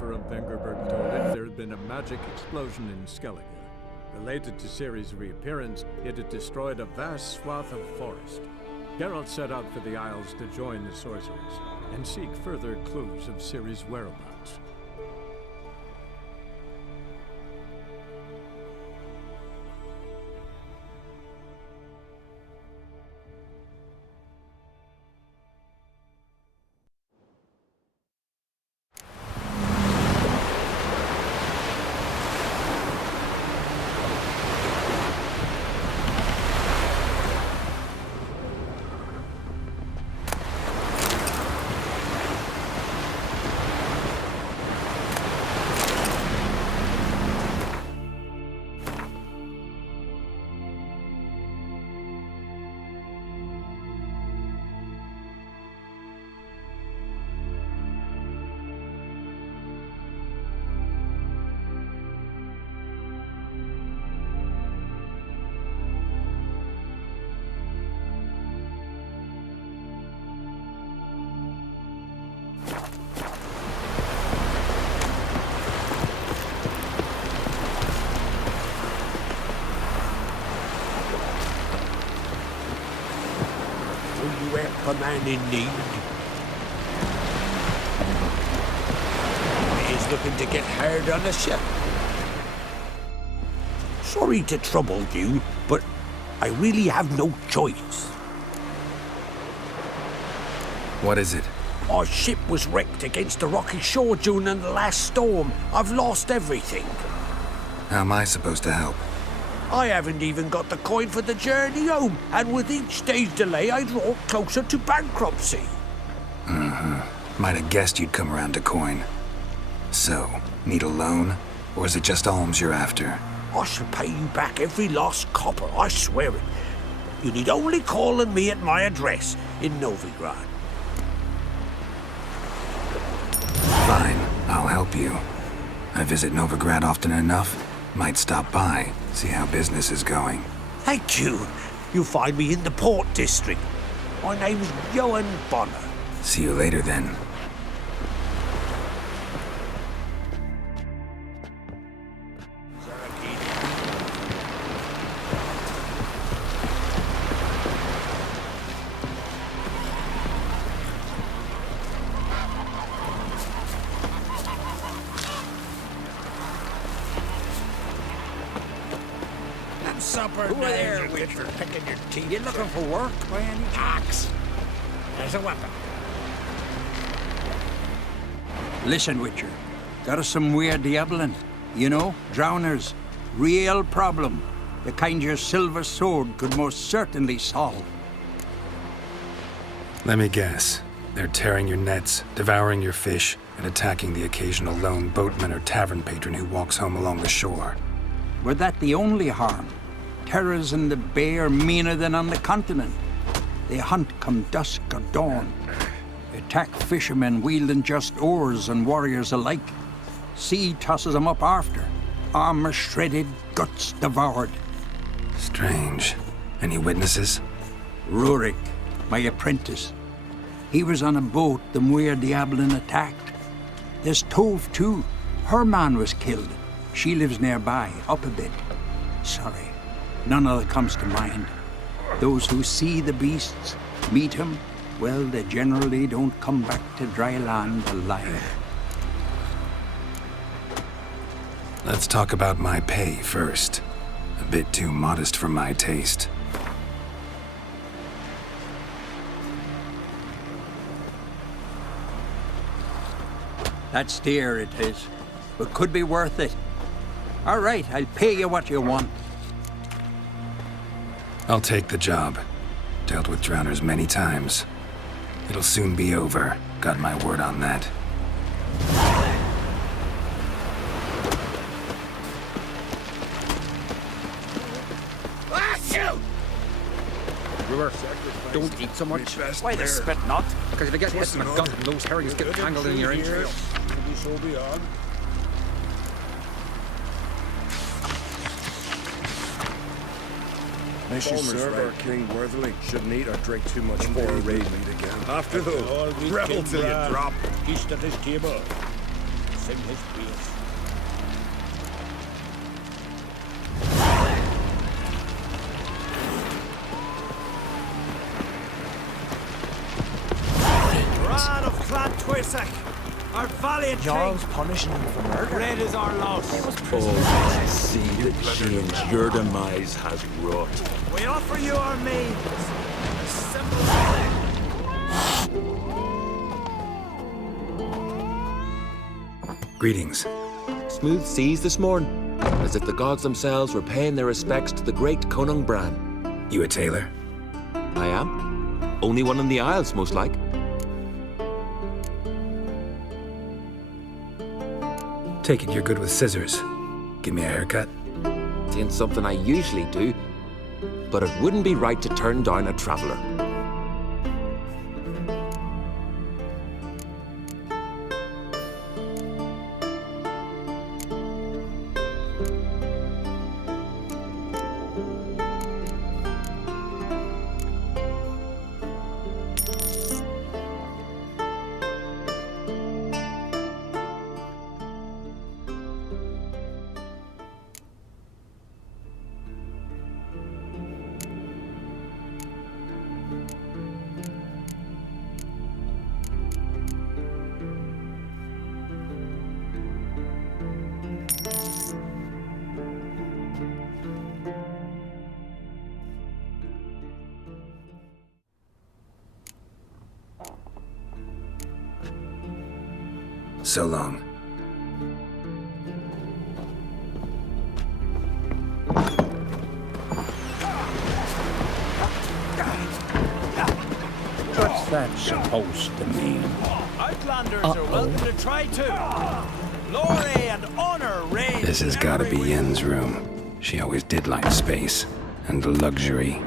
photographer of Vengerberg told it, there had been a magic explosion in Skellige. Related to Ciri's reappearance, it had destroyed a vast swath of forest. Geralt set out for the Isles to join the sorcerers and seek further clues of Ciri's whereabouts. A man in need. He's looking to get hard on us yet. Sorry to trouble you, but I really have no choice. What is it? Our ship was wrecked against a rocky shore during the last storm. I've lost everything. How am I supposed to help? I haven't even got the coin for the journey home, and with each day's delay, I draw closer to bankruptcy. Might have guessed you'd come around to coin. So, need a loan? Or is it just alms you're after? I shall pay you back every lost copper, I swear it. You need only call on me at my address in Novigrad. Fine, I'll help you. I visit Novigrad often enough. Might stop by, see how business is going. Thank you. You'll find me in the Port District. My name's Johan Bonner. See you later then. Who are there, Witcher? Picking your teeth. You looking for work by any Axe. There's a weapon. Listen, Witcher. Got us some weird diabling. You know, drowners. Real problem. The kind your silver sword could most certainly solve. Let me guess. They're tearing your nets, devouring your fish, and attacking the occasional lone boatman or tavern patron who walks home along the shore. Were that the only harm? Terrors in the bay are meaner than on the continent. They hunt come dusk or dawn. Attack fishermen wielding just oars and warriors alike. Sea tosses them up after. Armor shredded, guts devoured. Strange. Any witnesses? Rurik, my apprentice. He was on a boat the Muir Diablin attacked. There's Tove too. Her man was killed. She lives nearby, up a bit. Sorry, none of it comes to mind. Those who see the beasts, meet him, well, they generally don't come back to dry land alive. Let's talk about my pay first. A bit too modest for my taste. That's dear, it is, but could be worth it. All right, I'll pay you what you want. I'll take the job. Dealt with drowners many times. It'll soon be over. Got my word on that. Brewer, don't eat so much. Why the spit not? Because if you get hit in the gut and those herrings get tangled in your entrails. So beyond. Nice you serve our king worthily. Shouldn't eat or drink too much for a raid meet again. After the rebel till you drop. East at his table. in his face. Ran of Clan Twisac, our valiant Jarl's king. punishing him for murder. Great is our loss. Oh, I see the change your demise has wrought. We offer you our means. A simple Greetings. Smooth seas this morn, as if the gods themselves were paying their respects to the great Conung Bran. You a tailor? I am. Only one in the Isles, most like. Take it you're good with scissors. Give me a haircut. It ain't something I usually do, but it wouldn't be right to turn down a traveller. So long. What's that supposed to mean? Outlanders are welcome to try too. Glory and honor reign. This has gotta be Yen's room. She always did like space and luxury.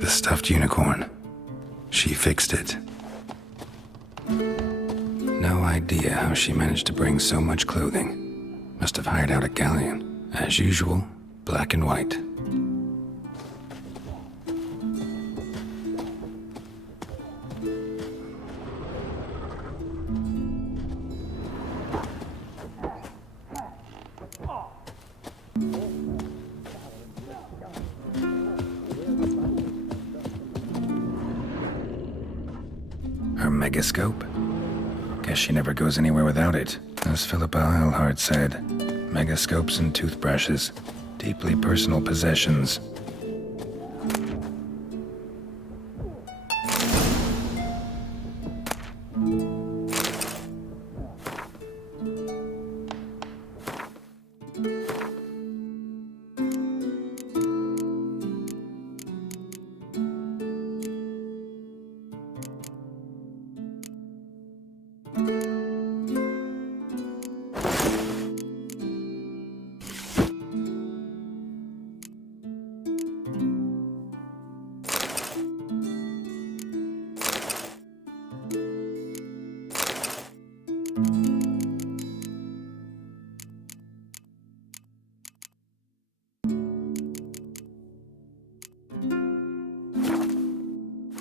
The stuffed unicorn. She fixed it. No idea how she managed to bring so much clothing. Must have hired out a galleon. As usual, black and white. Her megascope? Guess she never goes anywhere without it. As Philippa Eilhart said, megascopes and toothbrushes. Deeply personal possessions.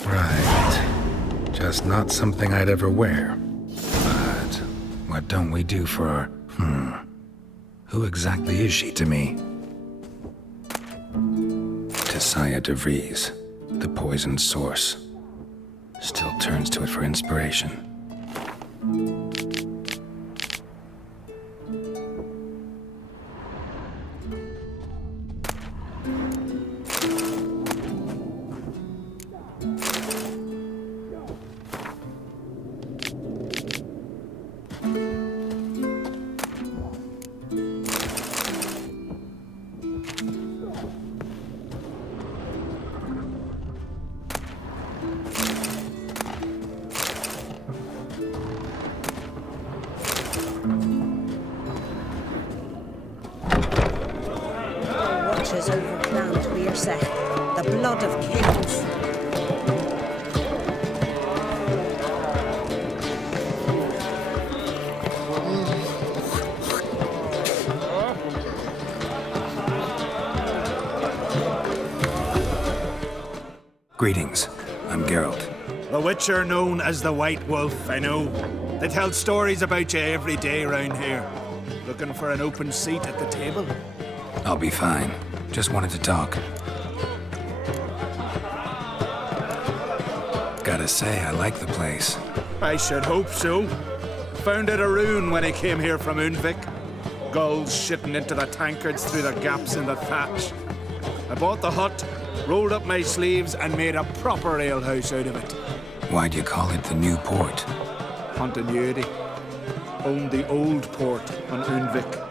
Right. Just not something I'd ever wear. But what don't we do for our... Who exactly is she to me? Tessia DeVries, the poisoned source. Still turns to it for inspiration. Watchers overplant Weirse, the blood of kings. Greetings. I'm Geralt. The Witcher known as the White Wolf, I know. They tell stories about you every day round here. Looking for an open seat at the table? I'll be fine. Just wanted to talk. Gotta say, I like the place. I should hope so. Found it a ruin when I came here from Unvik. Gulls shitting into the tankards through the gaps in the thatch. I bought the hut, rolled up my sleeves, and made a proper alehouse out of it. Why'd you call it the New Port? Continuity. Owned the old port on Unvik.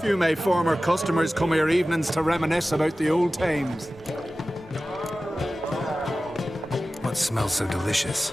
Few of my former customers come here evenings to reminisce about the old times. What smells so delicious?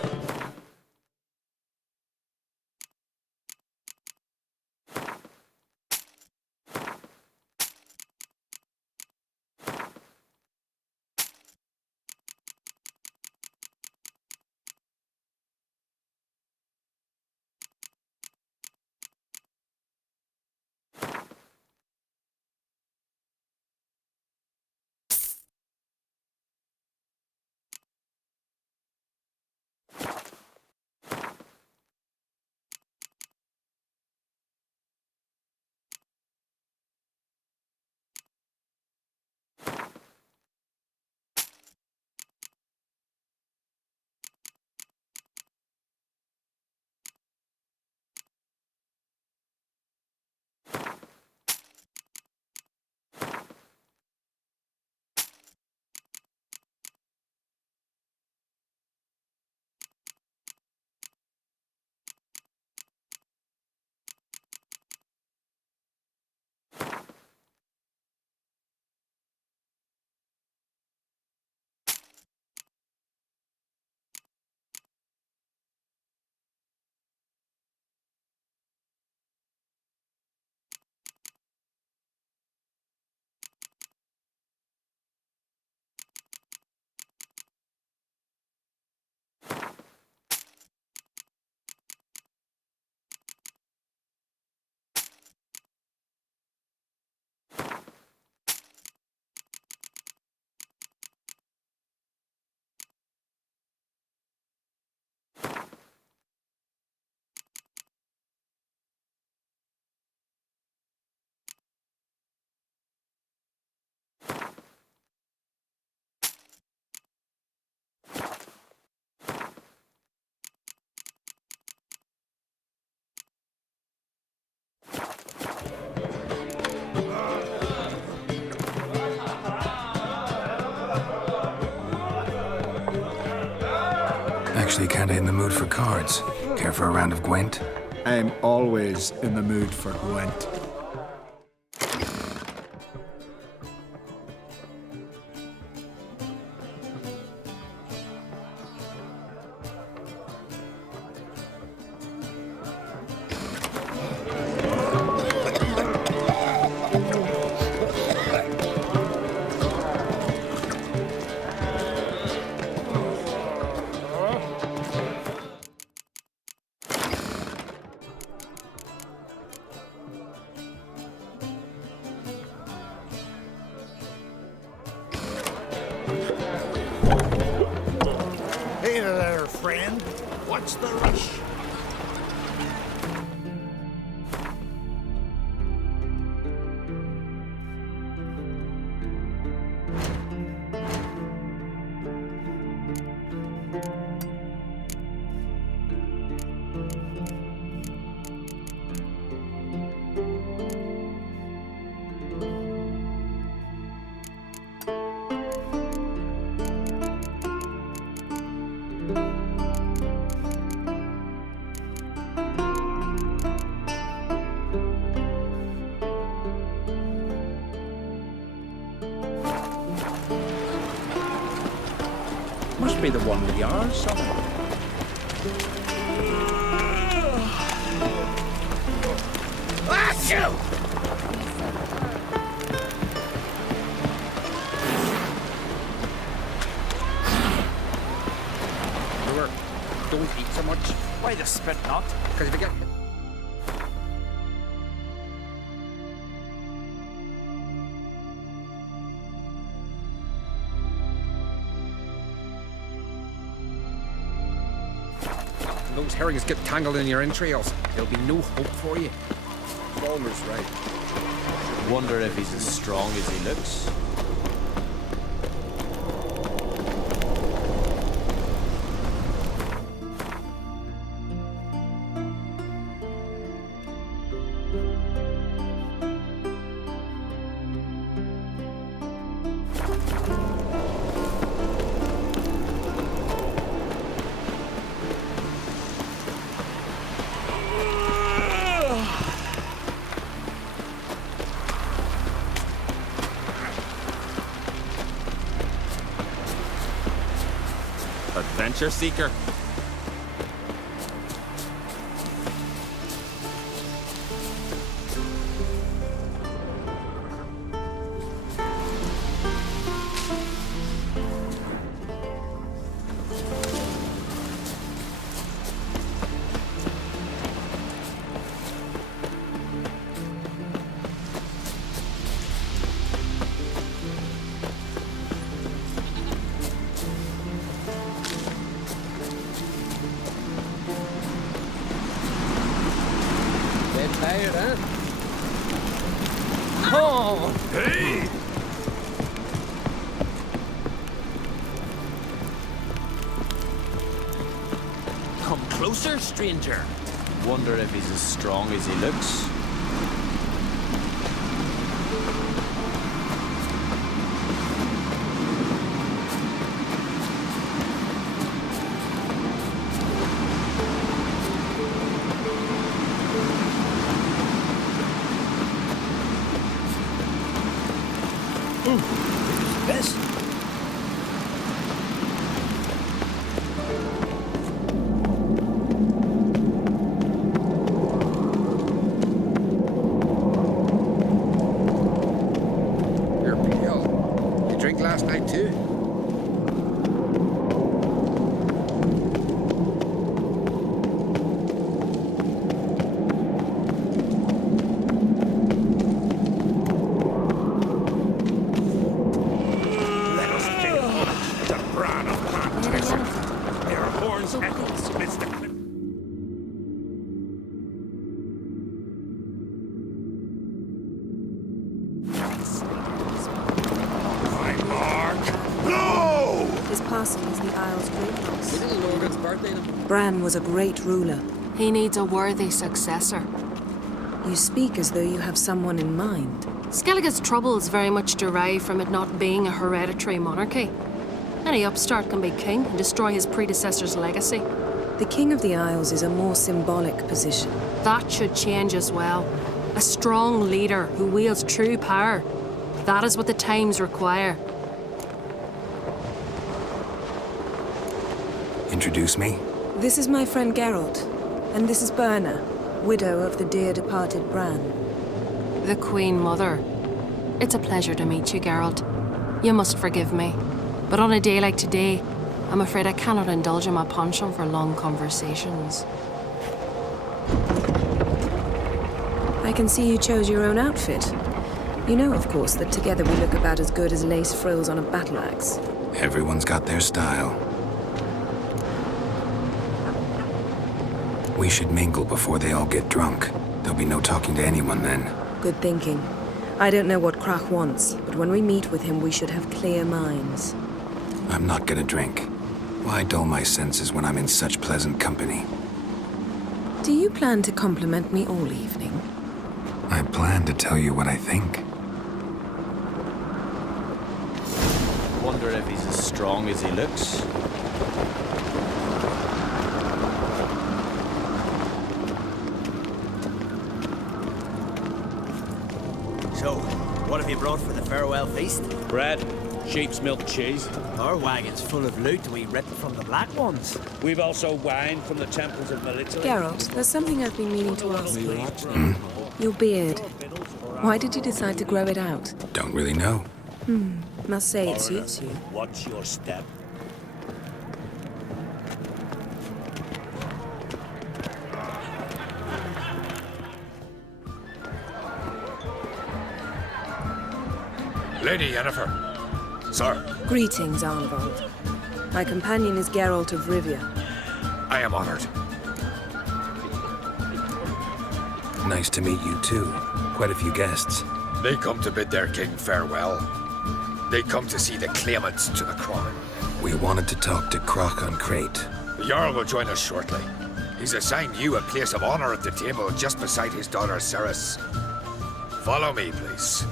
usually kinda in the mood for cards. Care for a round of Gwent? I'm always in the mood for Gwent. Hey there, friend. What's the rush? Must be the one with the R's somewhere. Achoo! Lure, don't eat so much. Why the spit not? Because if you get... Those herrings get tangled in your entrails. There'll be no hope for you. Bulmer's right. Wonder if he's as strong as he looks. Adventure seeker. Tired, huh? Oh! Hey! Come closer, stranger. Wonder if he's as strong as he looks. This? You're pale. You drink last night too? Passing is the Isle's great loss. Little Logan's birthday. Bran was a great ruler. He needs a worthy successor. You speak as though you have someone in mind. Skellige's troubles very much derive from it not being a hereditary monarchy. Any upstart can be king and destroy his predecessor's legacy. The King of the Isles is a more symbolic position. That should change as well. A strong leader who wields true power. That is what the times require. Introduce me? This is my friend Geralt, and this is Berna, widow of the dear departed Bran. The Queen Mother. It's a pleasure to meet you, Geralt. You must forgive me, but on a day like today, I'm afraid I cannot indulge in my penchant for long conversations. I can see you chose your own outfit. You know, of course, that together we look about as good as lace frills on a battle axe. Everyone's got their style. We should mingle before they all get drunk. There'll be no talking to anyone then. Good thinking. I don't know what Krach wants, but when we meet with him, we should have clear minds. I'm not gonna drink. Why dull my senses when I'm in such pleasant company? Do you plan to compliment me all evening? I plan to tell you what I think. Wonder if he's as strong as he looks. So, what have you brought for the farewell feast? Bread, sheep's milk cheese. Our wagon's full of loot we ripped from the Black Ones. We've also wine from the temples of Melita. Geralt, there's something I've been meaning to ask you. Your beard. Why did you decide to grow it out? Don't really know. Must say it suits you. Watch your step. Lady Yennefer. Sir, Greetings, Arnvald. My companion is Geralt of Rivia. I am honored. Nice to meet you too. Quite a few guests. They come to bid their king farewell. They come to see the claimants to the crown. We wanted to talk to Croc on Crate. The Jarl will join us shortly. He's assigned you a place of honor at the table just beside his daughter Ceres. Follow me, please.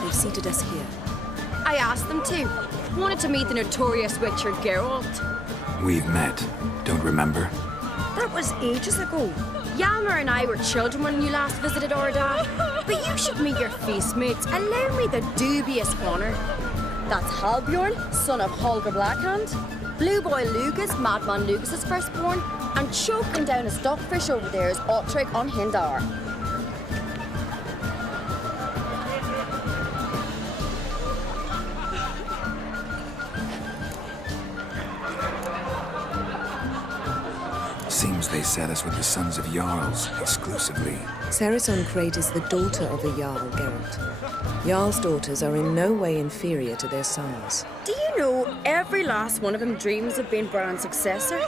They've seated us here. I asked them to. Wanted to meet the notorious Witcher Geralt. We've met. Don't remember? That was ages ago. Yalmer and I were children when you last visited Ordar. But you should meet your feast mates. Allow me the dubious honor. That's Halbjorn, son of Holger Blackhand. Blue Boy Lugas, Madman Lugas' firstborn. And choking down a stockfish over there is Otrek on Hindar. Seems they set us with the sons of Jarls exclusively. Ceres on Crate is the daughter of a Jarl, Geralt. Jarl's daughters are in no way inferior to their sons. Do you know every last one of them dreams of being Bran's successor?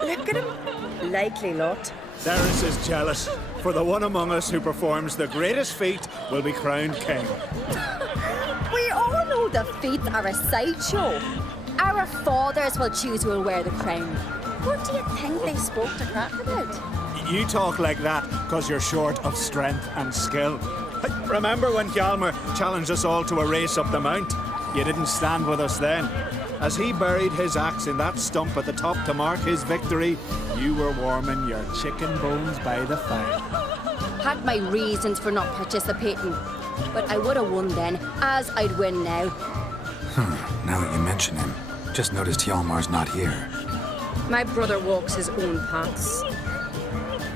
Look at him. Likely lot. Ceres is jealous, for the one among us who performs the greatest feat will be crowned king. We all know the feats are a sideshow. Our fathers will choose who will wear the crown. What do you think they spoke to Krach about? You talk like that because you're short of strength and skill. Remember when Hjalmar challenged us all to a race up the mount? You didn't stand with us then. As he buried his axe in that stump at the top to mark his victory, you were warming your chicken bones by the fire. Had my reasons for not participating, but I would have won then, as I'd win now. Now that you mention him, just noticed Hjalmar's not here. My brother walks his own paths.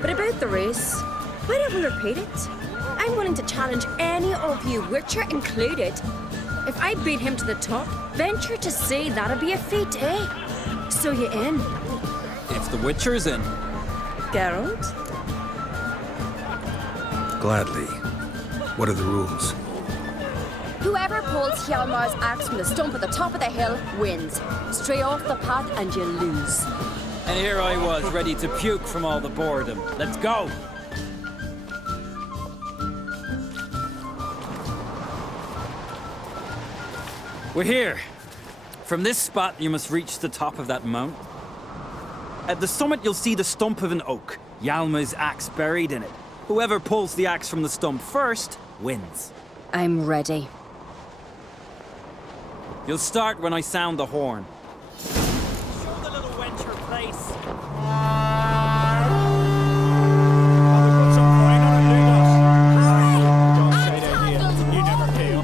But about the race, why don't we repeat it? I'm willing to challenge any of you, Witcher included. If I beat him to the top, venture to say that'll be a feat, eh? So you in? If the Witcher's in. Geralt? Gladly. What are the rules? Whoever pulls Hjalmar's axe from the stump at the top of the hill wins. Stray off the path and you lose. And here I was, ready to puke from all the boredom. Let's go! We're here. From this spot, you must reach the top of that mount. At the summit, you'll see the stump of an oak. Hjalmar's axe buried in it. Whoever pulls the axe from the stump first wins. I'm ready. You'll start when I sound the horn. Show the little wench her place. You never fail.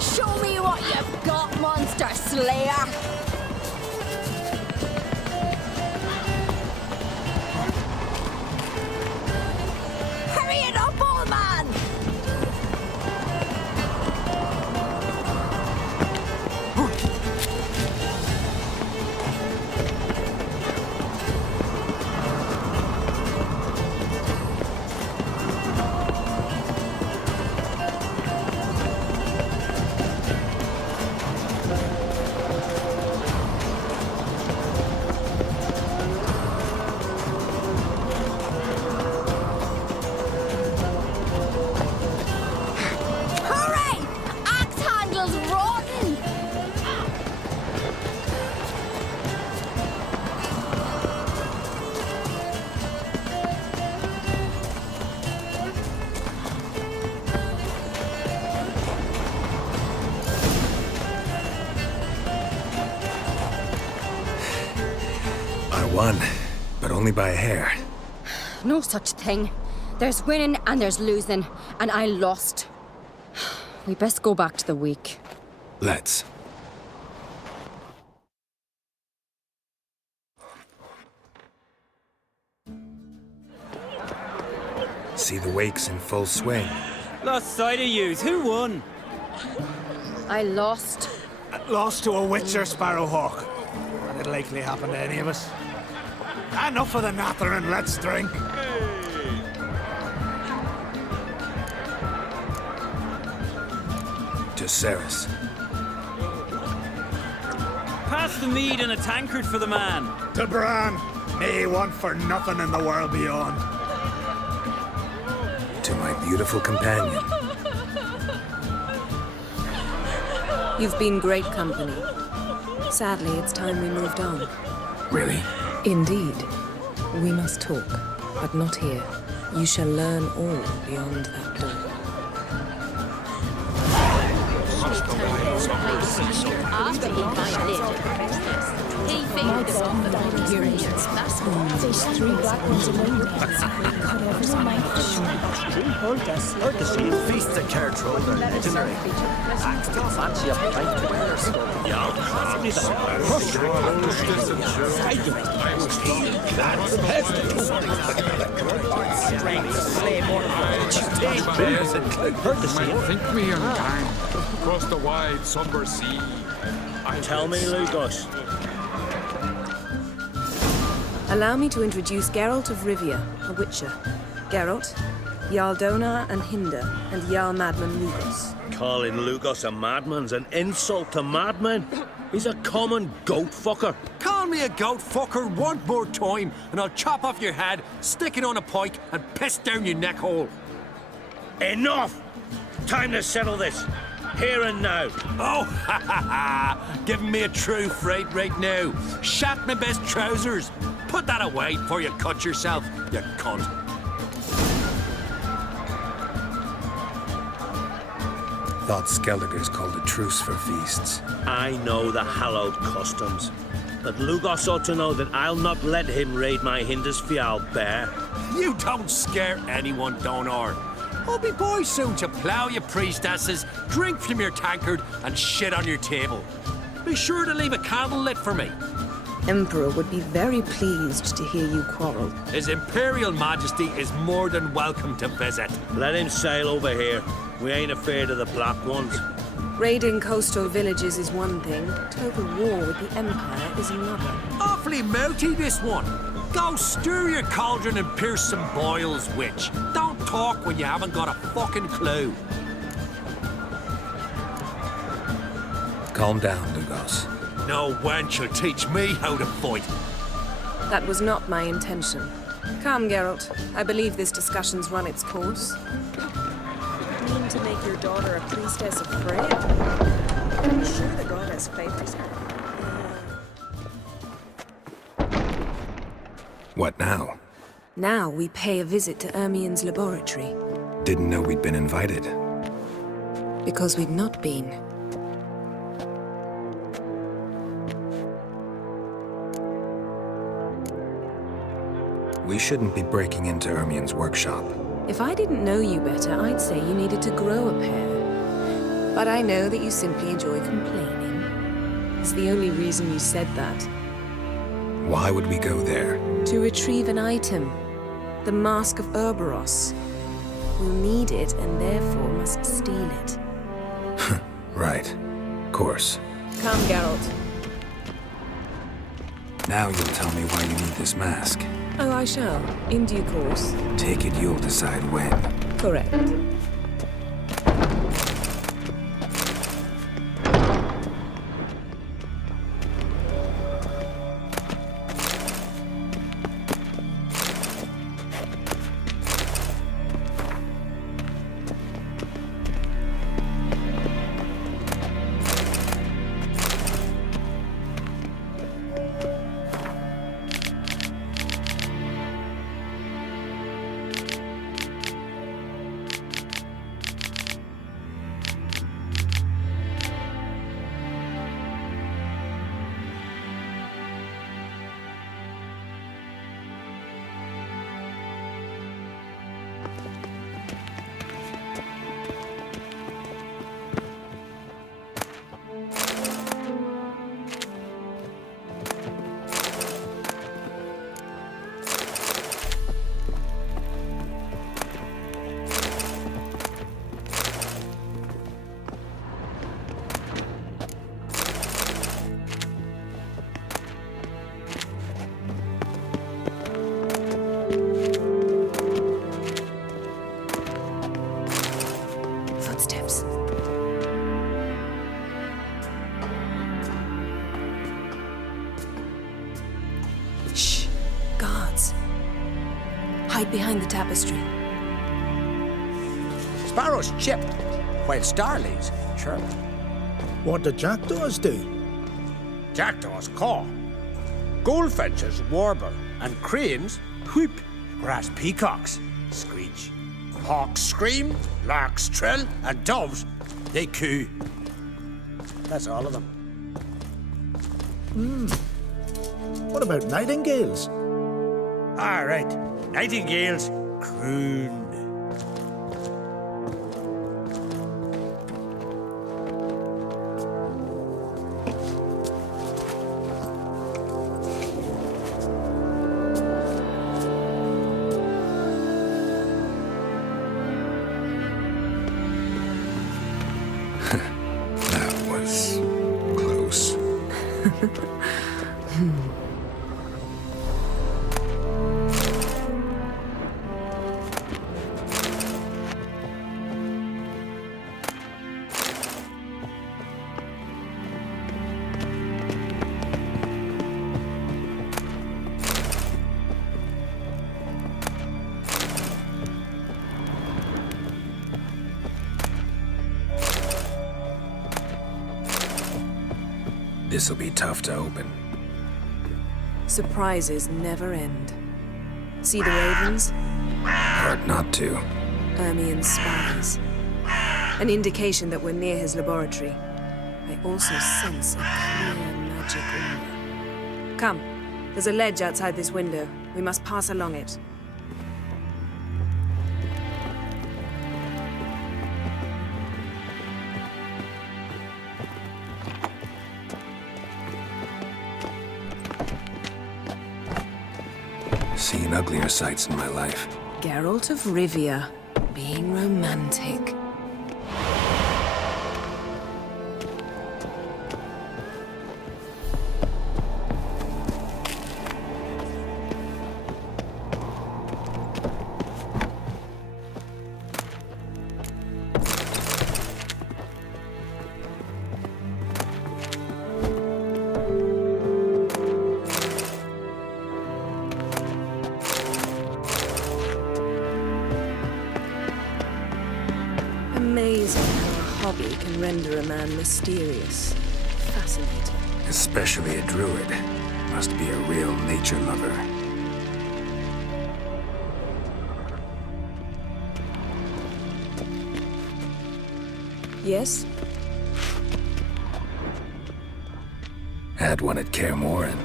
Show me what you've got, monster slayer! Hurry it up, old man! Hooray! Axe handles rotten! I won, but only by a hair. No such thing. There's winning and there's losing, and I lost. We best go back to the week. Let's. See the wakes in full swing. Lost sight of yous. Who won? I lost. Lost to a witcher, Sparrowhawk. And it'll likely happen to any of us. Enough of the nattering, let's drink. To Ceres. Pass the mead in a tankard for the man. To Bran, may he want for nothing in the world beyond. To my beautiful companion. You've been great company. Sadly, it's time we moved on. Really? Indeed. We must talk, but not here. You shall learn all beyond that door. After he violated he fingered us off the years. That's all. There's 3 black ones alone. Cut off some my Heard the scene. Feast the carrot roll, they're legendary. Axe to fancy a pint to wear. Yeah, probably the Heard the scene. Think me on time. Across the wide, somber sea. Tell me, Lugos. Allow me to introduce Geralt of Rivia, a witcher. Geralt, Jarl Donar and Hinder, and Jarl Madman Lugos. Calling Lugos a madman's an insult to madmen. He's a common goat fucker. Call me a goat fucker one more time, and I'll chop off your head, stick it on a pike, and piss down your neck hole. Enough! Time to settle this. Here and now. Oh, ha ha ha! Giving me a true fright right now. Shat my best trousers. Put that away before you cut yourself, you cunt. Thought Skellige's called a truce for feasts. I know the hallowed customs. But Lugos ought to know that I'll not let him raid my Hindisfial bear. You don't scare anyone, Donar. I'll be boys soon to plough you priestesses, drink from your tankard, and shit on your table. Be sure to leave a candle lit for me. Emperor would be very pleased to hear you quarrel. His Imperial Majesty is more than welcome to visit. Let him sail over here. We ain't afraid of the black ones. Raiding coastal villages is one thing. Total war with the Empire is another. Awfully melty, this one. Go stir your cauldron and pierce some boils, witch. Don't talk when you haven't got a fucking clue. Calm down, Lugos. No wench will teach me how to fight. That was not my intention. Come, Geralt. I believe this discussion's run its course. You mean to make your daughter a priestess of Freya? I'm sure the goddess favors her. What now? Now we pay a visit to Ermien's laboratory. Didn't know we'd been invited. Because we'd not been. We shouldn't be breaking into Ermien's workshop. If I didn't know you better, I'd say you needed to grow a pair. But I know that you simply enjoy complaining. It's the only reason you said that. Why would we go there? To retrieve an item. The Mask of Ouroboros. We'll need it and therefore must steal it. Right. Course. Come, Geralt. Now you'll tell me why you need this mask. Oh, I shall. In due course. Take it you'll decide when. Correct. Behind the tapestry. Sparrows chip, while starlings chirp. What do jackdaws do? Jackdaws caw. Goldfinches warble, and cranes whoop, whereas peacocks screech. Hawks scream, larks trill, and doves, they coo. That's all of them. What about nightingales? All right. Nightingales crooned. That was close. This'll be tough to open. Surprises never end. See the ravens? Hard not to. Ermien's spies. An indication that we're near his laboratory. I also sense a clear magic aura. Come, there's a ledge outside this window. We must pass along it. Seen uglier sights in my life. Geralt of Rivia, being romantic. Amazing how a hobby can render a man mysterious. Fascinating. Especially a druid. Must be a real nature lover. Yes? Had one at Kaer Morhen.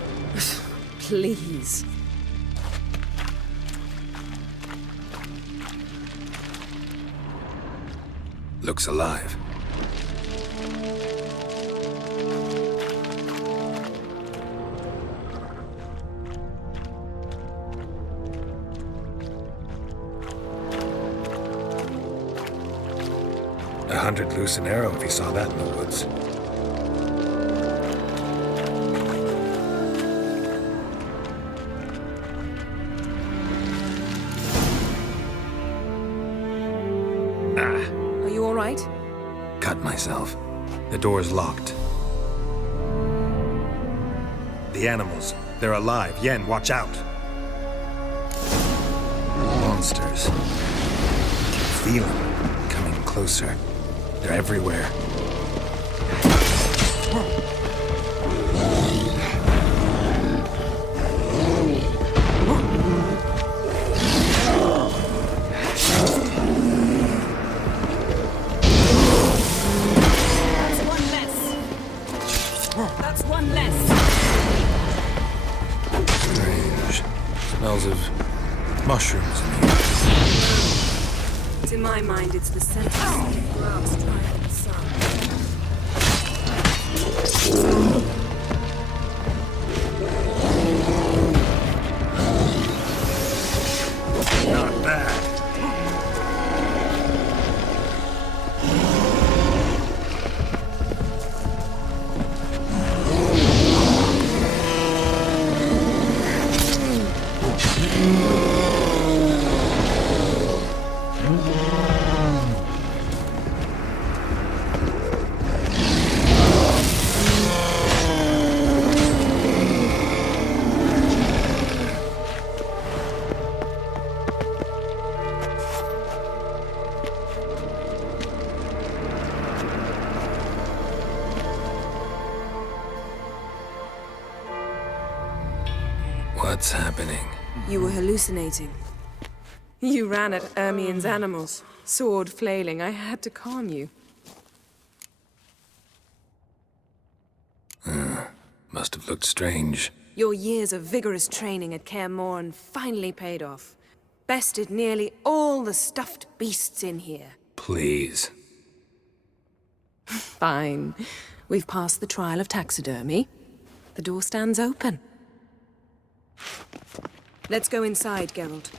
Please. Looks alive. $100 loose an arrow if he saw that in the woods. Are you all right? Cut myself. The door's locked. The animals. They're alive. Yen, watch out. Monsters. Feel them. Coming closer. They're everywhere. That's one less. Strange. Smells of mushrooms in here. To my mind, it's the scent of grass drying in the sun. Not bad. What's happening? You were hallucinating. You ran at Ermien's animals, sword flailing. I had to calm you. Must have looked strange. Your years of vigorous training at Kaer Morhen finally paid off. Bested nearly all the stuffed beasts in here. Please. Fine. We've passed the trial of taxidermy. The door stands open. Let's go inside, Geralt.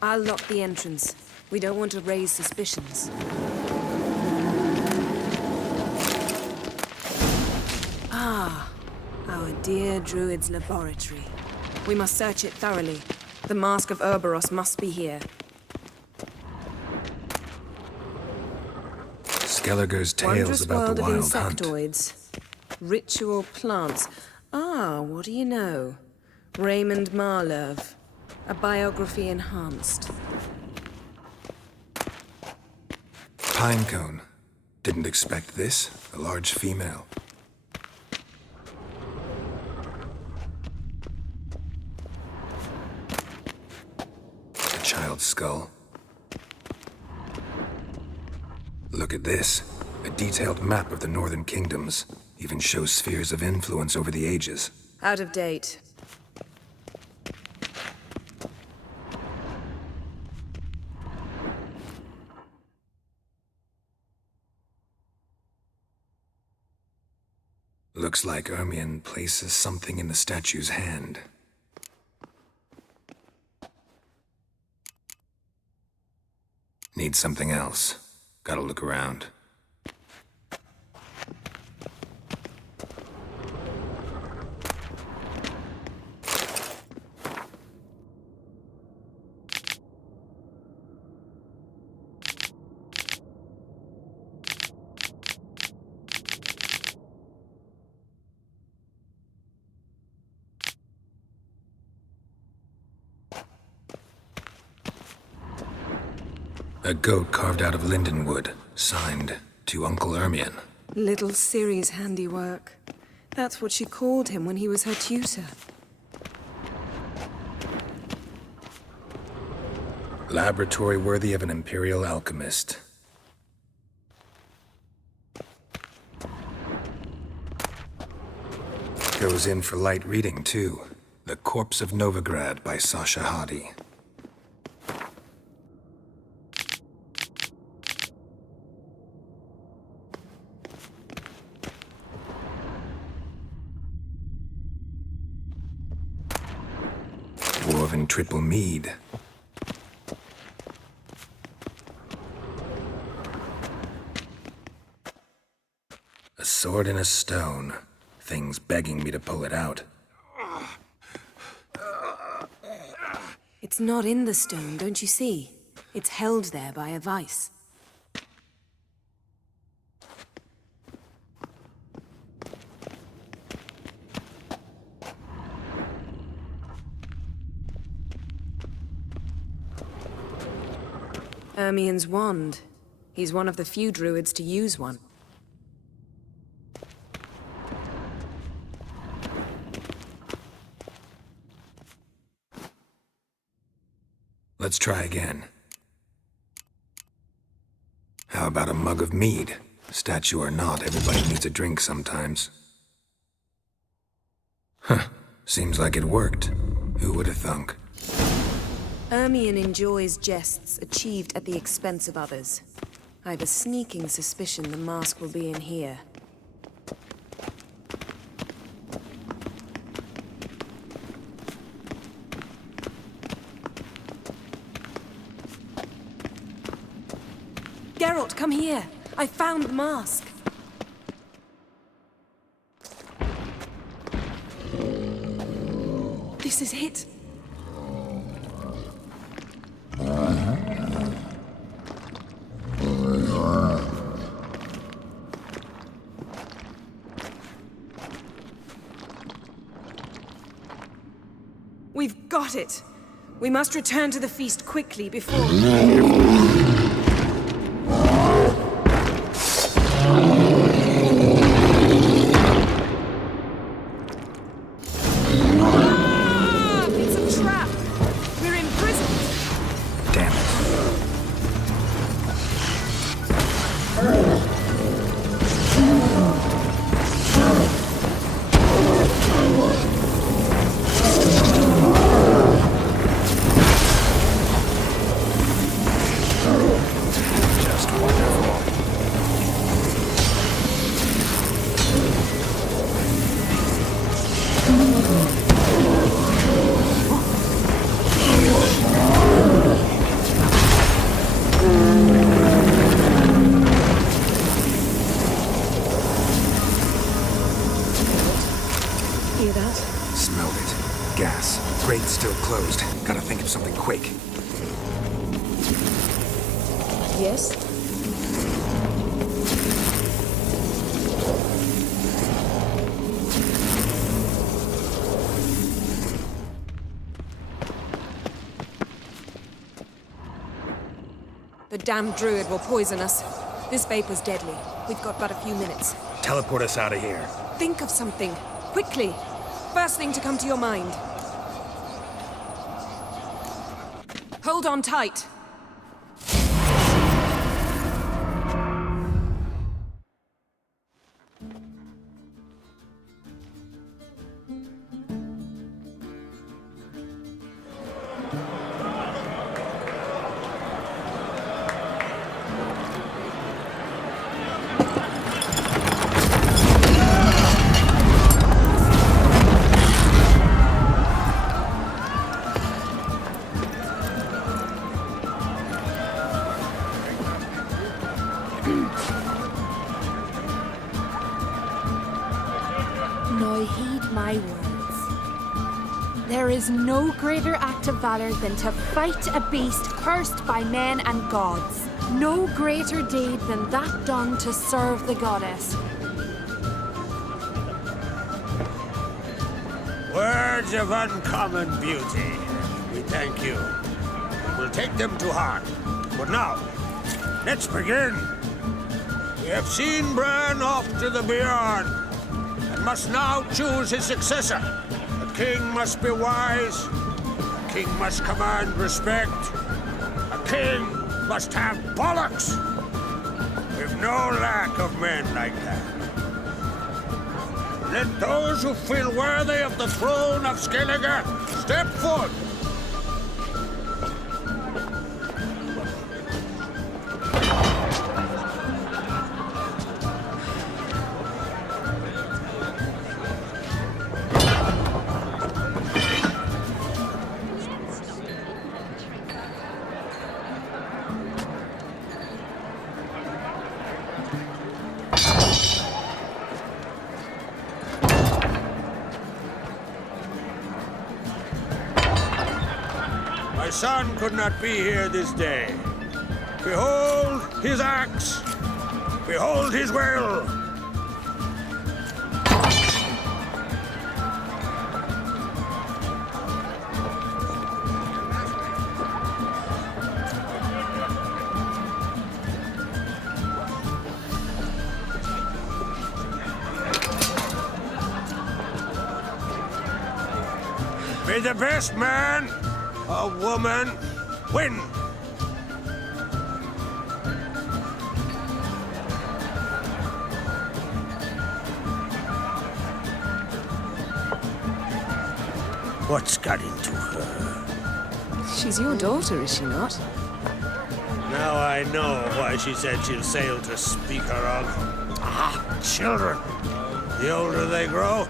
I'll lock the entrance. We don't want to raise suspicions. Ah, our dear Druid's laboratory. We must search it thoroughly. The Mask of Ouroboros must be here. Skellige's tales Wondrous about world the of wild hunt. insectoids. Ritual plants. Ah, what do you know? Raymond Marlove. A biography enhanced. Pinecone. Didn't expect this. A large female. A child's skull. Look at this. A detailed map of the Northern Kingdoms. Even shows spheres of influence over the ages. Out of date. Looks like Ermien places something in the statue's hand. Need something else. Gotta look around. A goat carved out of linden wood, signed to Uncle Ermien. Little Ciri's handiwork. That's what she called him when he was her tutor. Laboratory worthy of an imperial alchemist. Goes in for light reading, too. The Corpse of Novigrad by Sasha Hadi. Dwarven triple mead. A sword and a stone. Things begging me to pull it out. It's not in the stone, don't you see? It's held there by a vice. Ermien's wand. He's one of the few druids to use one. Let's try again. How about a mug of mead? Statue or not, everybody needs a drink sometimes. Huh. Seems like it worked. Who would have thunk? Ermien enjoys jests achieved at the expense of others. I have a sneaking suspicion the mask will be in here. Geralt, come here! I found the mask! This is it! We've got it! We must return to the feast quickly before... Yes? The damned druid will poison us. This vapor's deadly. We've got but a few minutes. Teleport us out of here. Think of something. Quickly. First thing to come to your mind. Hold on tight. Now heed my words. There is no greater act of valor than to fight a beast cursed by men and gods. No greater deed than that done to serve the goddess. Words of uncommon beauty. We thank you. We'll take them to heart. But now, let's begin. We have seen Bran off to the beyond, and must now choose his successor. The king must be wise. The king must command respect. king must have bollocks. We've no lack of men like that. Let those who feel worthy of the throne of Skellige step forth. My son could not be here this day. Behold his axe. Behold his will. May the best man or woman win. What's got into her? She's your daughter, is she not? Now I know why she said she'll sail to speak her of. Ah, children. The older they grow,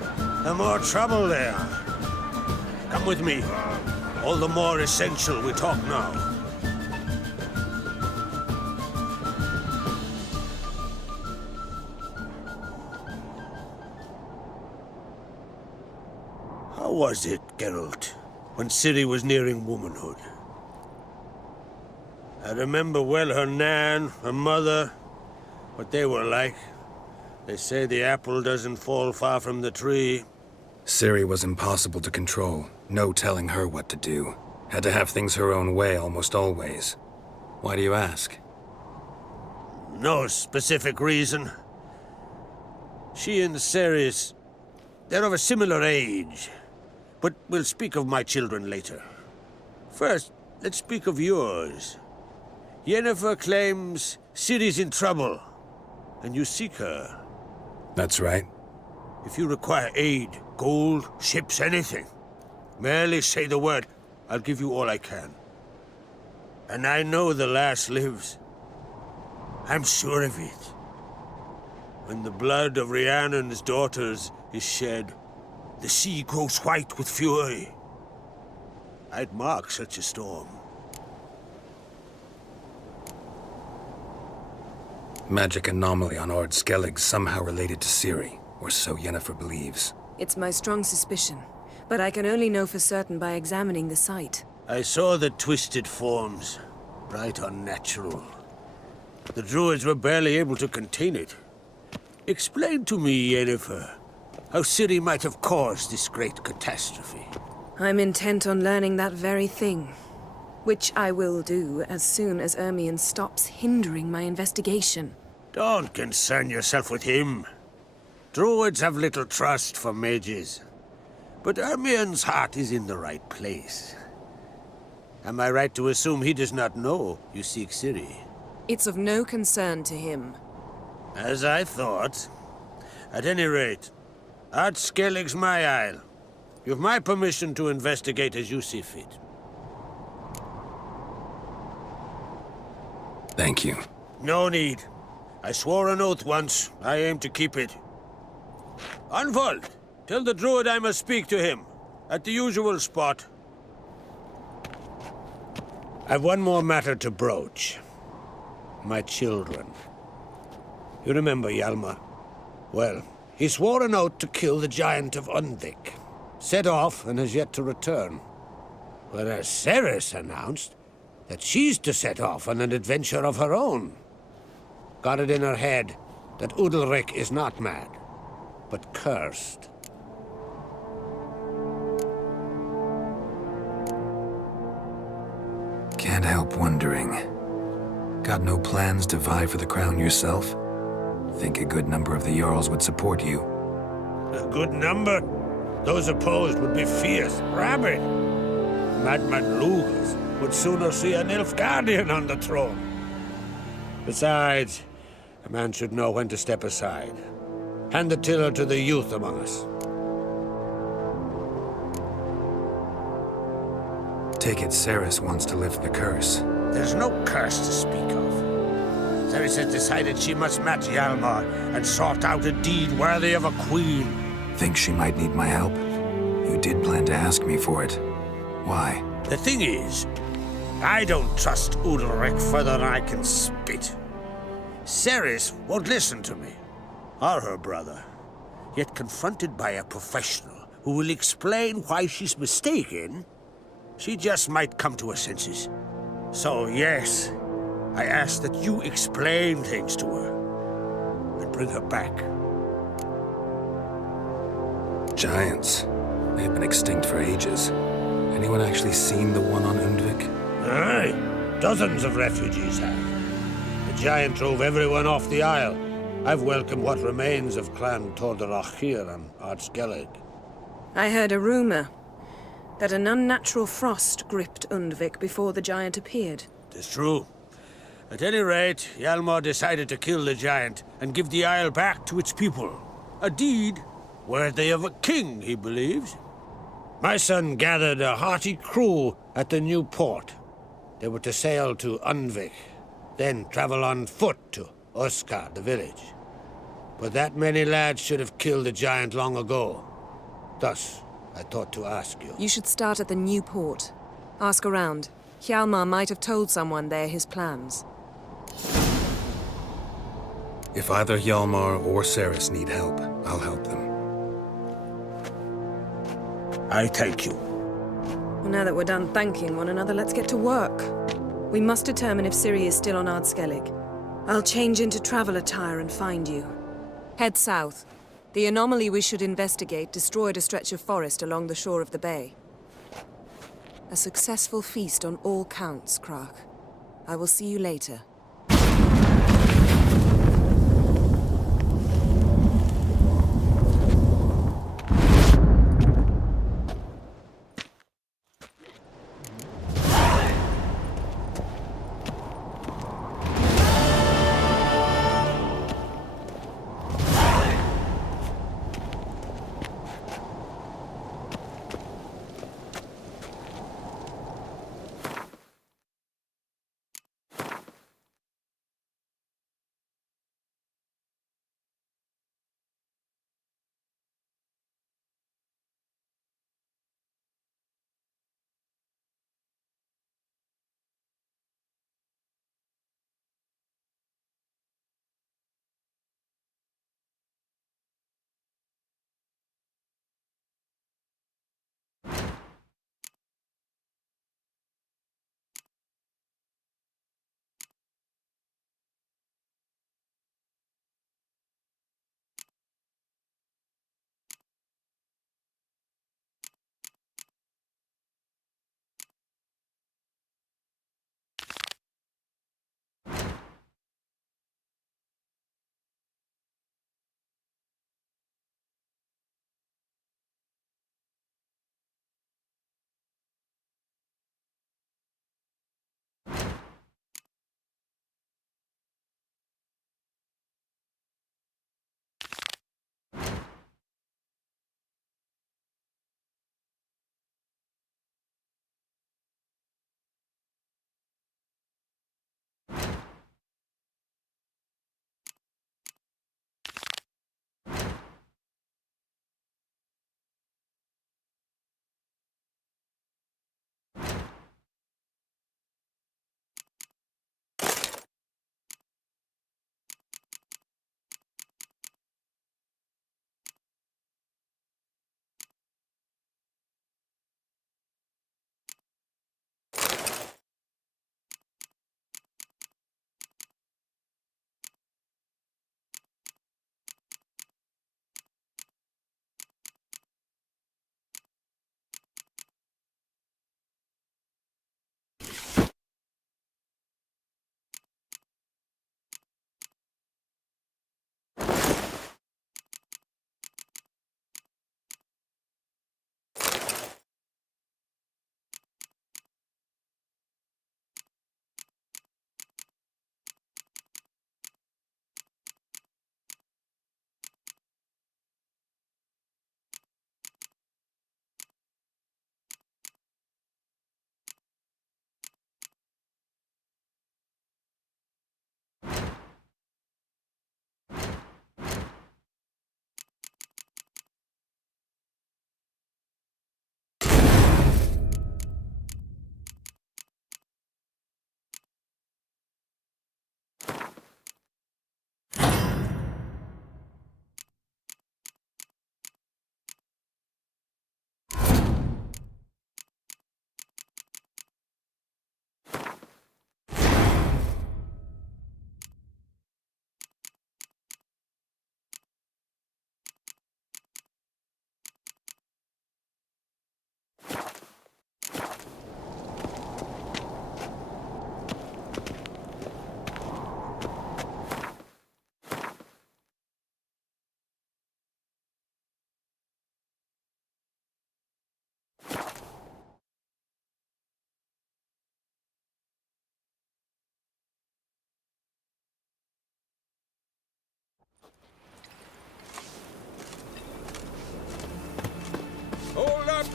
the more trouble they are. Come with me. All the more essential we talk now. How was it, Geralt, when Ciri was nearing womanhood? I remember well her nan, her mother, what they were like. They say the apple doesn't fall far from the tree. Ciri was impossible to control. No telling her what to do. Had to have things her own way almost always. Why do you ask? No specific reason. She and Ceres, they're of a similar age. But we'll speak of my children later. First, let's speak of yours. Yennefer claims Ciri's in trouble, and you seek her. That's right. If you require aid, gold, ships, anything, merely say the word. I'll give you all I can. And I know the lass lives. I'm sure of it. When the blood of Rhiannon's daughters is shed, the sea grows white with fury. I'd mark such a storm. Magic anomaly on Ord Skellige somehow related to Ciri, or so Yennefer believes. It's my strong suspicion, but I can only know for certain by examining the site. I saw the twisted forms, right unnatural. The druids were barely able to contain it. Explain to me, Yennefer, how Ciri might have caused this great catastrophe. I'm intent on learning that very thing, which I will do as soon as Ermion stops hindering my investigation. Don't concern yourself with him. Druids have little trust for mages. But Ermion's heart is in the right place. Am I right to assume he does not know you seek Ciri? It's of no concern to him. As I thought. At any rate, Ard Skellige's my isle. You've my permission to investigate as you see fit. Thank you. No need. I swore an oath once. I aim to keep it. Unfold! Tell the druid I must speak to him. At the usual spot. I've one more matter to broach. My children. You remember Hjalmar? Well, he swore an oath to kill the giant of Undvik. Set off and has yet to return. Whereas Ceres announced that she's to set off on an adventure of her own. Got it in her head that Udalric is not mad, but cursed. Can't help wondering. Got no plans to vie for the crown yourself? Think a good number of the Jarls would support you. A good number? Those opposed would be fierce, rabid. Madman Lugas, would sooner see a Nilfgaardian on the throne. Besides, a man should know when to step aside. Hand the tiller to the youth among us. Take it Ceres wants to lift the curse. There's no curse to speak of. Ceres has decided she must match Hjalmar and sort out a deed worthy of a queen. Think she might need my help? You did plan to ask me for it. Why? The thing is, I don't trust Udalric further than I can spit. Ceres won't listen to me, or her brother. Yet confronted by a professional who will explain why she's mistaken, she just might come to her senses. So yes, I ask that you explain things to her and bring her back. Giants. They've been extinct for ages. Anyone actually seen the one on Undvik? Aye, dozens of refugees have. The giant drove everyone off the Isle. I've welcomed what remains of Clan Tordarach here on Skellige. I heard a rumor that an unnatural frost gripped Undvik before the giant appeared. It's true. At any rate, Hjalmar decided to kill the giant and give the Isle back to its people. A deed worthy of a king, he believes. My son gathered a hearty crew at the new port. They were to sail to Undvik, then travel on foot to Oskar, the village. But that many lads should have killed the giant long ago. Thus, I thought to ask you. You should start at the new port. Ask around. Hjalmar might have told someone there his plans. If either Hjalmar or Ceres need help, I'll help them. I thank you. Well, now that we're done thanking one another, let's get to work. We must determine if Ciri is still on Skellige. I'll change into travel attire and find you. Head south. The anomaly we should investigate destroyed a stretch of forest along the shore of the bay. A successful feast on all counts, Krach. I will see you later.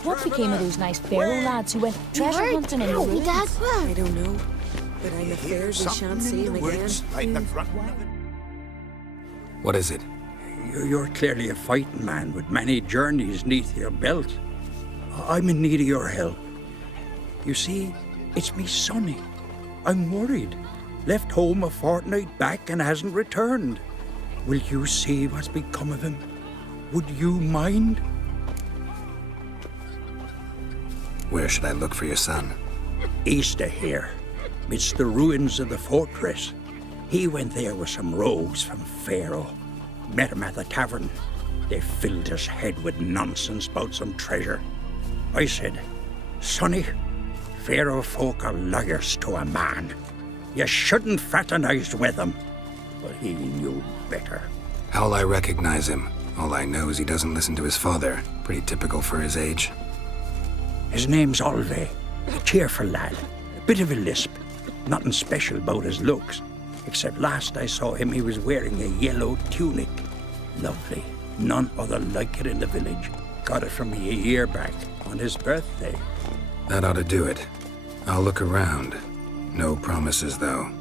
What became of those nice Pharaoh lads who went treasure hunting in the ruins? I don't know, but I'm afraid we shan't see him again. What is it? You're clearly a fighting man with many journeys neath your belt. I'm in need of your help. You see, it's me Sonny. I'm worried. Left home a fortnight back and hasn't returned. Will you see what's become of him? Would you mind? Where should I look for your son? East of here, midst the ruins of the fortress. He went there with some rogues from Pharaoh. Met him at the tavern. They filled his head with nonsense about some treasure. I said, Sonny, Pharaoh folk are lawyers to a man. You shouldn't fraternize with them. But he knew better. How'll I recognize him? All I know is he doesn't listen to his father. Pretty typical for his age. His name's Olve. A cheerful lad. A bit of a lisp. Nothing special about his looks. Except last I saw him, he was wearing a yellow tunic. Lovely. None other like it in the village. Got it from me a year back, on his birthday. That ought to do it. I'll look around. No promises, though.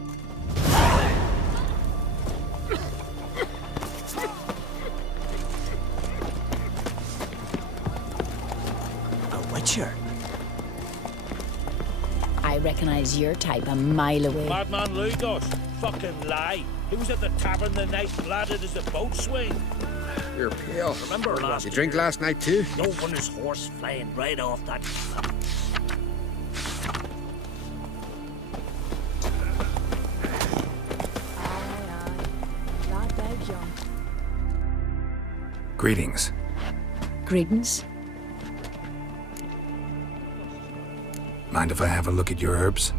A witcher? I recognize your type a mile away. Madman Lugos. Fucking lie. He was at the tavern the night bladdered as a boat swing. You're pale. Remember last You drink last night too? No one is horse flying right off that. That bag's young. Greetings. Greetings. Mind if I have a look at your herbs?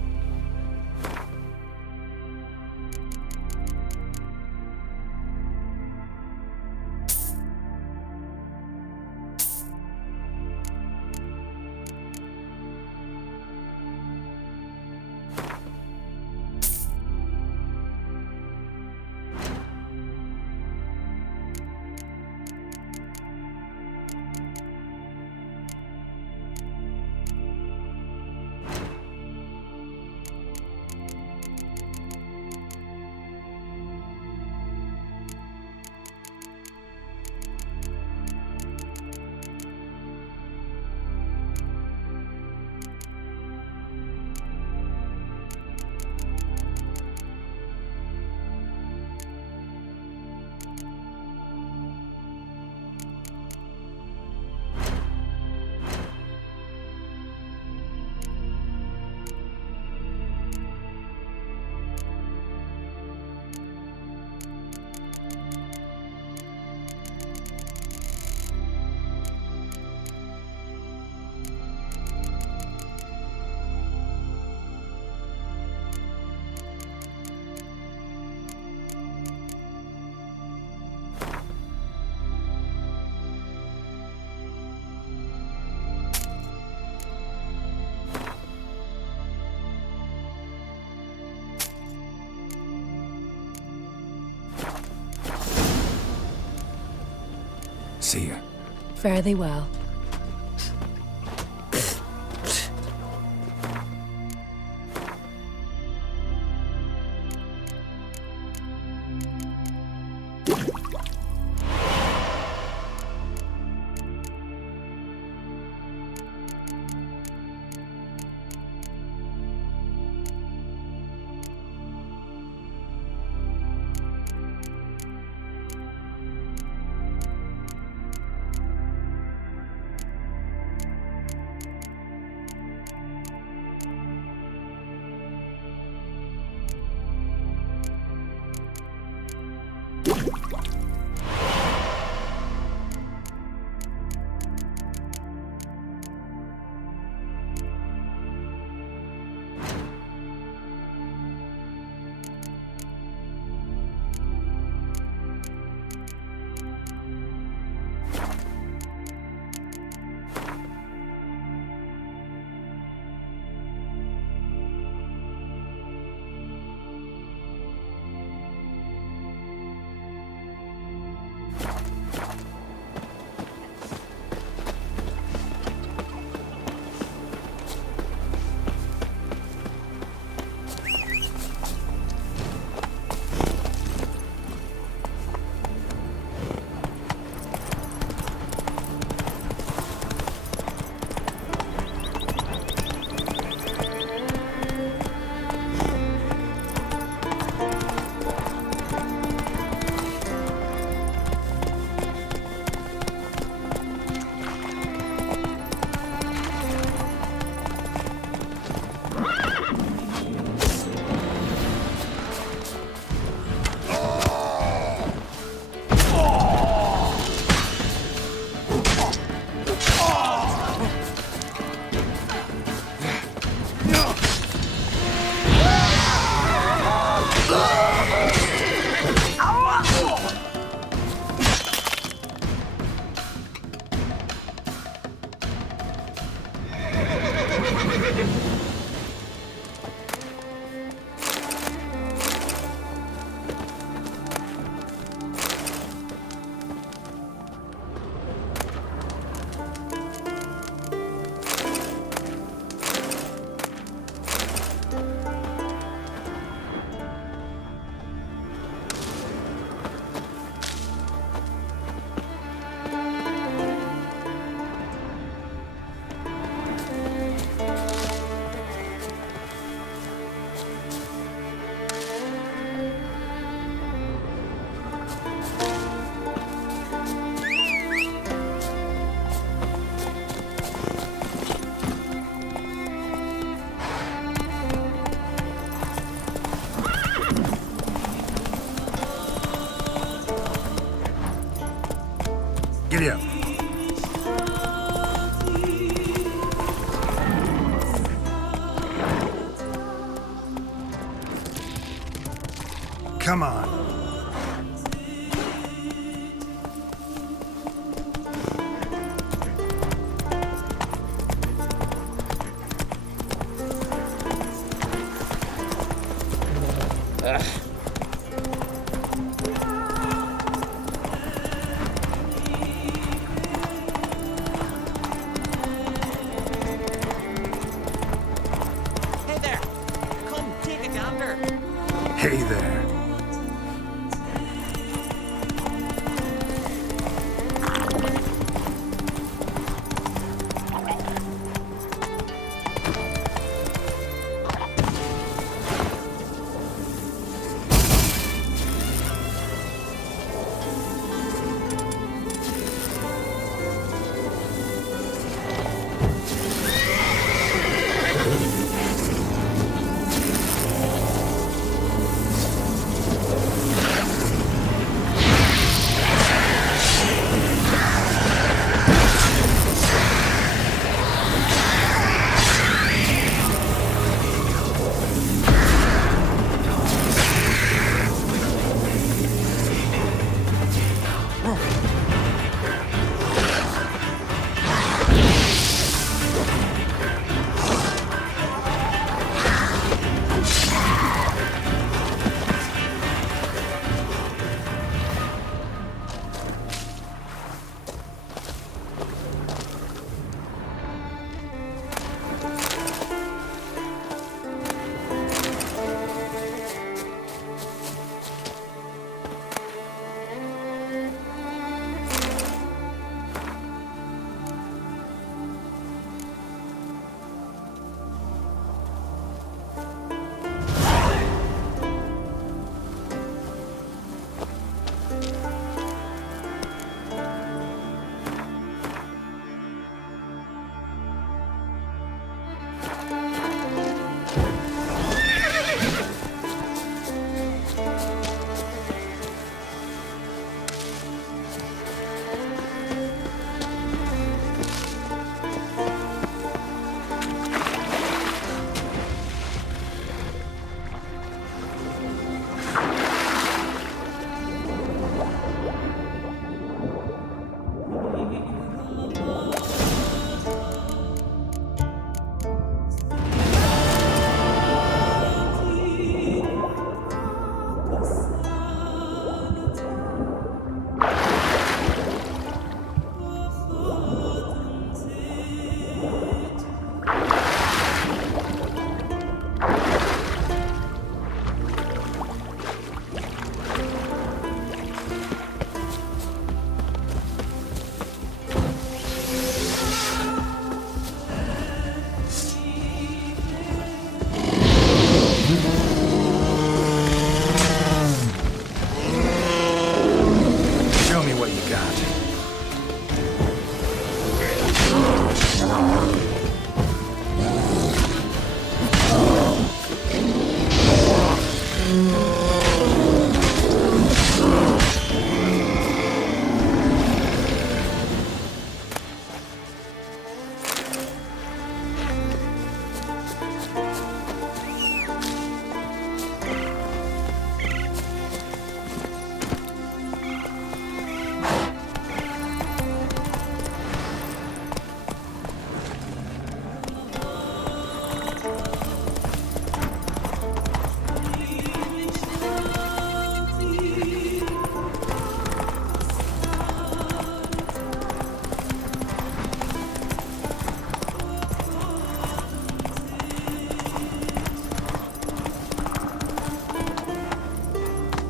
See ya. Fare thee well. Giddy up. Come on. Hey there! Come take a gander! Hey there.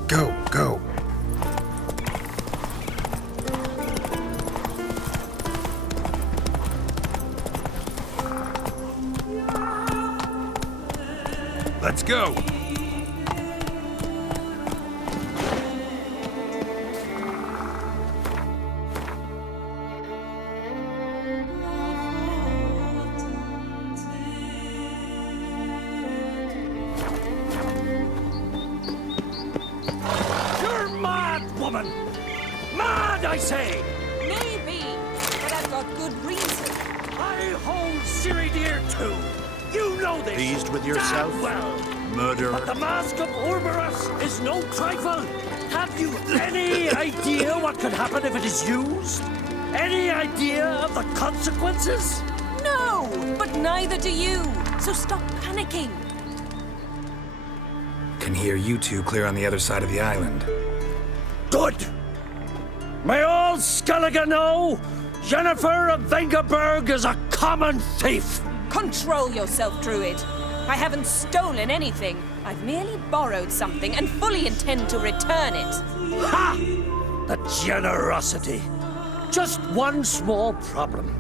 Go, go. Let's go. You're mad, woman! Mad, I say! Maybe, but I've got good reason. I hold Siri dear too. You know this. Pleased with yourself? Damn well. Murderer. But the Mask of Orberus is no trifle. Have you any idea what could happen if it is used? Any idea of the consequences? No, but neither do you. So stop panicking. Can hear you two clear on the other side of the island. Good. May all Skellige know Jennifer of Vengerberg is a common thief. Control yourself, Druid. I haven't stolen anything. I've merely borrowed something and fully intend to return it. Ha! The generosity. Just one small problem.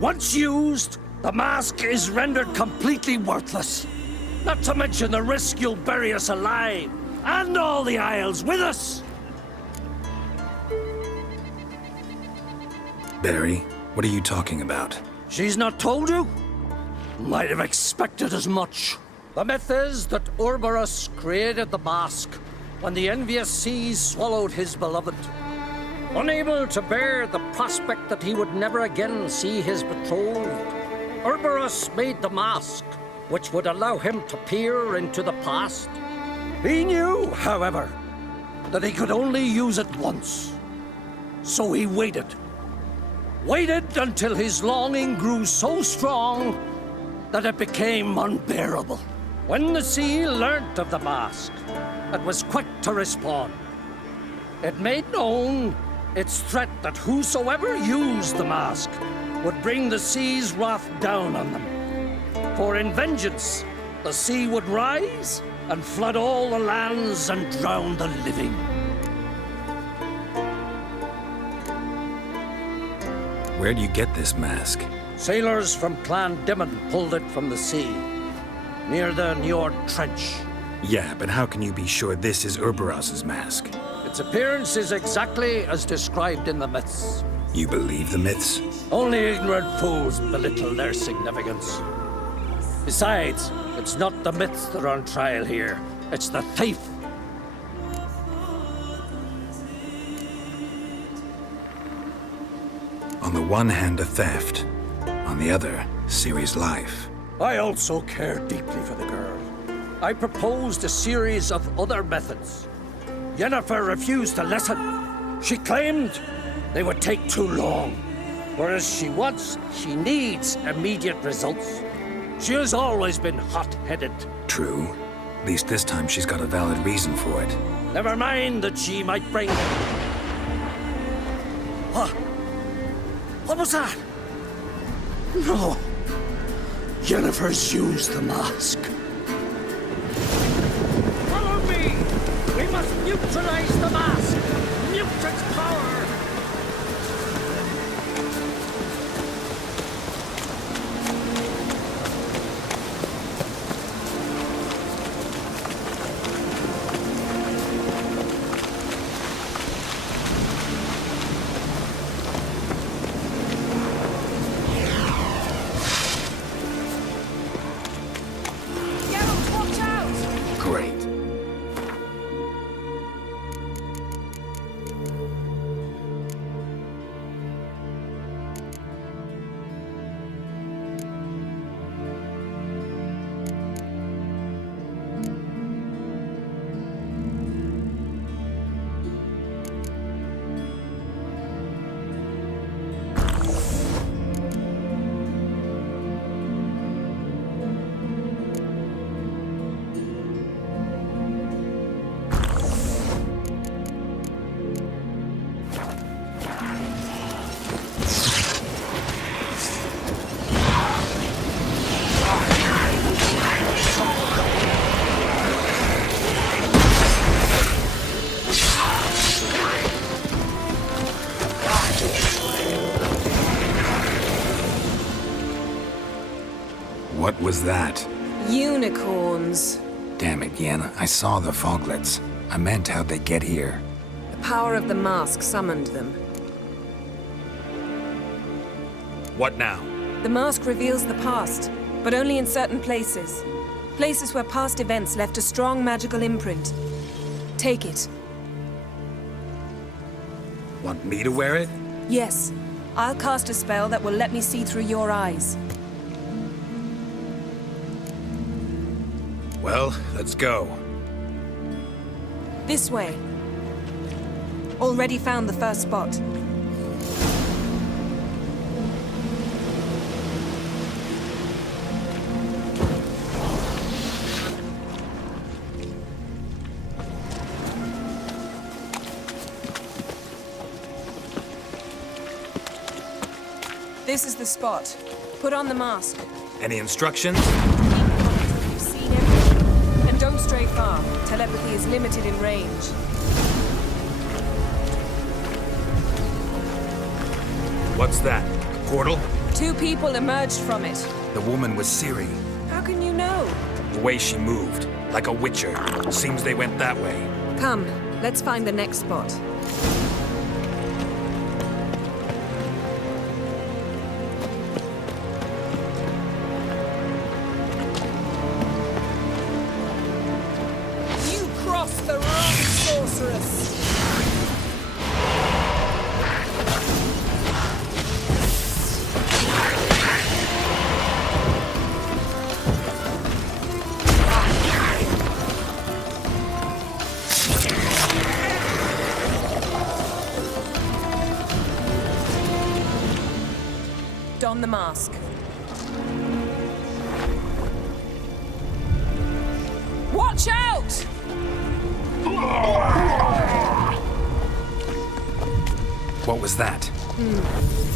Once used, the mask is rendered completely worthless. Not to mention the risk you'll bury us alive, and all the Isles with us. Barry, what are you talking about? She's not told you? Might have expected as much. The myth is that Orberus created the mask when the envious seas swallowed his beloved. Unable to bear the prospect that he would never again see his betrothed, Orberus made the mask, which would allow him to peer into the past. He knew, however, that he could only use it once. So he waited. Waited until his longing grew so strong that it became unbearable. When the sea learnt of the mask, it was quick to respond. It made known its threat that whosoever used the mask would bring the sea's wrath down on them. For in vengeance, the sea would rise and flood all the lands and drown the living. Where do you get this mask? Sailors from Clan Dimon pulled it from the sea, near the Njord Trench. Yeah, but how can you be sure this is Orberus's mask? Its appearance is exactly as described in the myths. You believe the myths? Only ignorant fools belittle their significance. Besides, it's not the myths that are on trial here. It's the thief. On the one hand, a theft. On the other, Ciri's life. I also care deeply for the girl. I proposed a series of other methods. Yennefer refused to listen. She claimed they would take too long. Whereas she needs immediate results. She has always been hot-headed. True. At least this time she's got a valid reason for it. Never mind that she might bring... What was that? No. Yennefer's used the mask. Follow me! We must neutralize the mask! Mute its power! What was that? Unicorns. Damn it, Yen. I saw the foglets. I meant how'd they get here. The power of the mask summoned them. What now? The mask reveals the past, but only in certain places. Places where past events left a strong magical imprint. Take it. Want me to wear it? Yes. I'll cast a spell that will let me see through your eyes. Well, let's go. This way. Already found the first spot. This is the spot. Put on the mask. Any instructions? You've seen everything. And don't stray far. Telepathy is limited in range. What's that? Portal? 2 people emerged from it. The woman was Ciri. How can you know? The way she moved. Like a witcher. Seems they went that way. Come, let's find the next spot. You crossed the wrong sorceress. Don the mask. Watch out! What was that?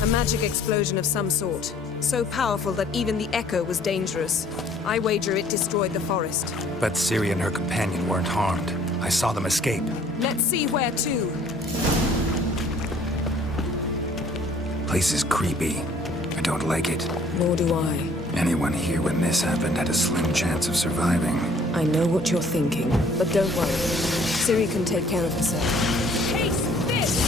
A magic explosion of some sort. So powerful that even the echo was dangerous. I wager it destroyed the forest. But Ciri and her companion weren't harmed. I saw them escape. Let's see where to. Place is creepy. I don't like it. Nor do I. Anyone here when this happened had a slim chance of surviving. I know what you're thinking, but don't worry. Ciri can take care of herself. Taste this!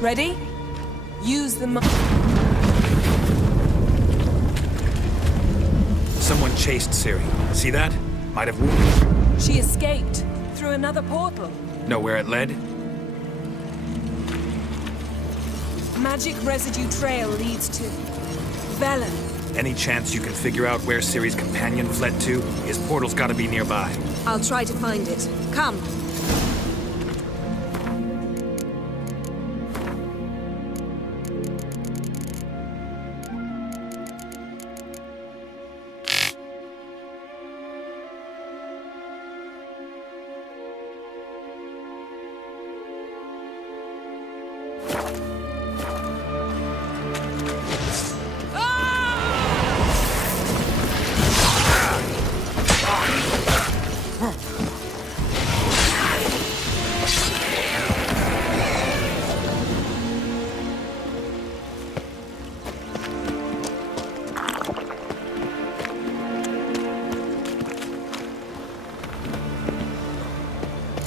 Ready? Use the Someone chased Ciri. See that? Might have wounded her. She escaped through another portal. Know where it led? Magic residue trail leads to Velen. Any chance you can figure out where Ciri's companion fled to? His portal's gotta be nearby. I'll try to find it. Come.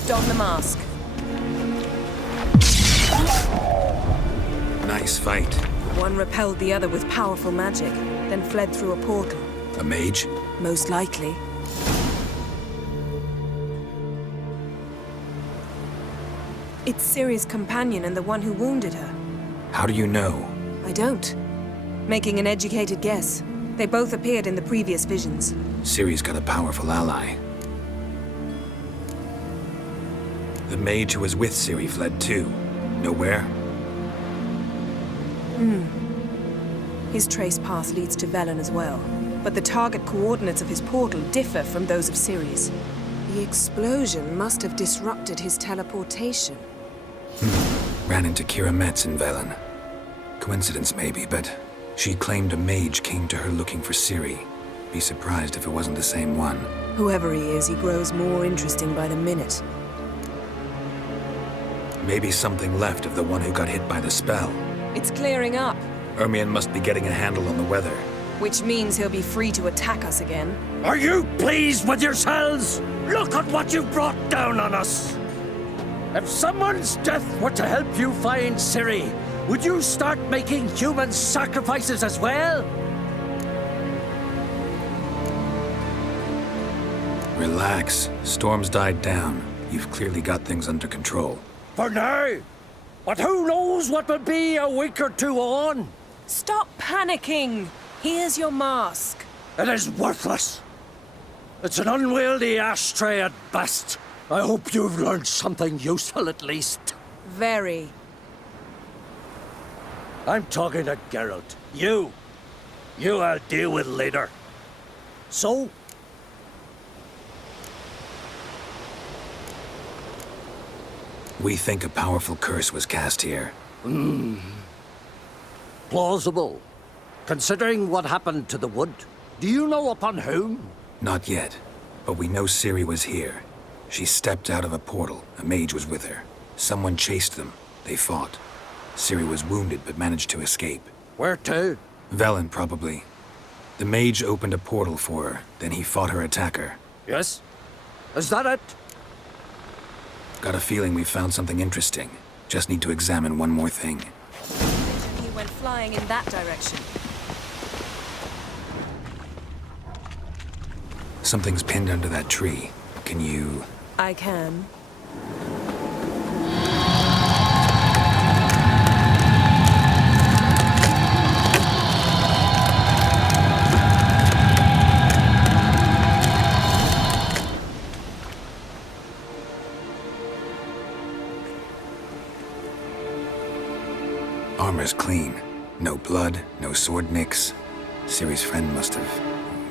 Don the mask. Nice fight. One repelled the other with powerful magic, then fled through a portal. A mage? Most likely. It's Ciri's companion and the one who wounded her. How do you know? I don't. Making an educated guess. They both appeared in the previous visions. Ciri's got a powerful ally. The mage who was with Ciri fled too. Know where? His trace path leads to Velen as well, but the target coordinates of his portal differ from those of Ceres. The explosion must have disrupted his teleportation. Ran into Kira Metz in Velen. Coincidence maybe, but she claimed a mage came to her looking for Ciri. Be surprised if it wasn't the same one. Whoever he is, he grows more interesting by the minute. Maybe something left of the one who got hit by the spell. It's clearing up, Ermion must be getting a handle on the weather. which means he'll be free to attack us again. Are you pleased with yourselves? Look at what you've brought down on us. If someone's death were to help you find Ciri, would you start making human sacrifices as well? Relax. Storm's died down. You've clearly got things under control. For now. But who knows what will be a week or two on? Stop panicking! Here's your mask. It is worthless. It's an unwieldy ashtray at best. I hope you've learned something useful at least. Very. I'm talking to Geralt. You I'll deal with later. So? We think a powerful curse was cast here. Plausible. Considering what happened to the wood, do you know upon whom? Not yet, but we know Ciri was here. She stepped out of a portal. A mage was with her. Someone chased them. They fought. Ciri was wounded but managed to escape. Where to? Velen, probably. The mage opened a portal for her, then he fought her attacker. Yes? Is that it? Got a feeling we found something interesting. Just need to examine one more thing. He went flying in that direction. Something's pinned under that tree. Can you... I can. Armor's clean. No blood, no sword nicks. Ciri's friend must have...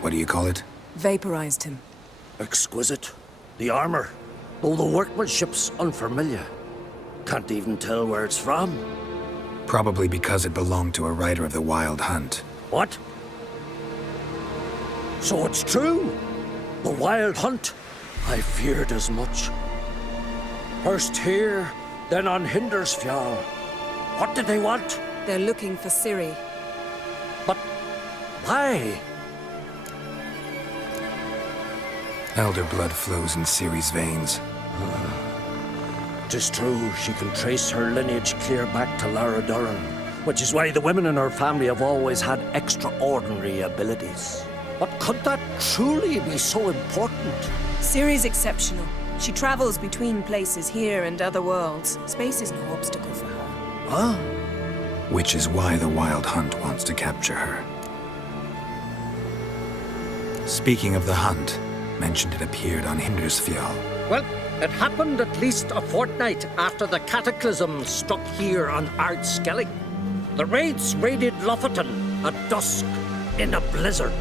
what do you call it? Vaporized him. Exquisite. The armor, though the workmanship's unfamiliar. Can't even tell where it's from. Probably because it belonged to a rider of the Wild Hunt. What? So it's true? The Wild Hunt? I feared as much. First here, then on Hindersfjall. What did they want? They're looking for Ciri. But why? Elder blood flows in Ciri's veins. 'Tis true, she can trace her lineage clear back to Lara Duran, which is why the women in her family have always had extraordinary abilities. But could that truly be so important? Ciri's exceptional. She travels between places here and other worlds. Space is no obstacle for her. Huh? Which is why the Wild Hunt wants to capture her. Speaking of the hunt, mentioned it appeared on Hindersfjall. Well, it happened at least a fortnight after the cataclysm struck here on Skellige. The raids raided Lofoten at dusk in a blizzard.